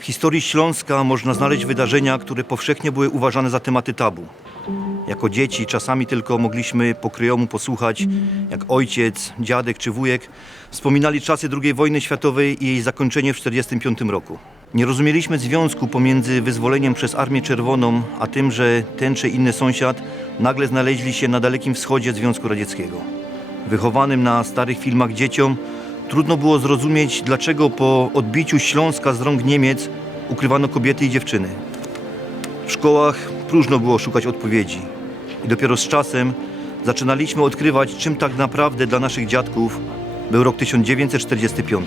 W historii Śląska można znaleźć wydarzenia, które powszechnie były uważane za tematy tabu. Jako dzieci czasami tylko mogliśmy pokryjomu posłuchać, jak ojciec, dziadek czy wujek wspominali czasy II wojny światowej i jej zakończenie w 1945 roku. Nie rozumieliśmy związku pomiędzy wyzwoleniem przez Armię Czerwoną, a tym, że ten czy inny sąsiad nagle znaleźli się na Dalekim Wschodzie Związku Radzieckiego. Wychowanym na starych filmach dzieciom trudno było zrozumieć, dlaczego po odbiciu Śląska z rąk Niemiec ukrywano kobiety i dziewczyny. W szkołach próżno było szukać odpowiedzi. I dopiero z czasem zaczynaliśmy odkrywać, czym tak naprawdę dla naszych dziadków był rok 1945.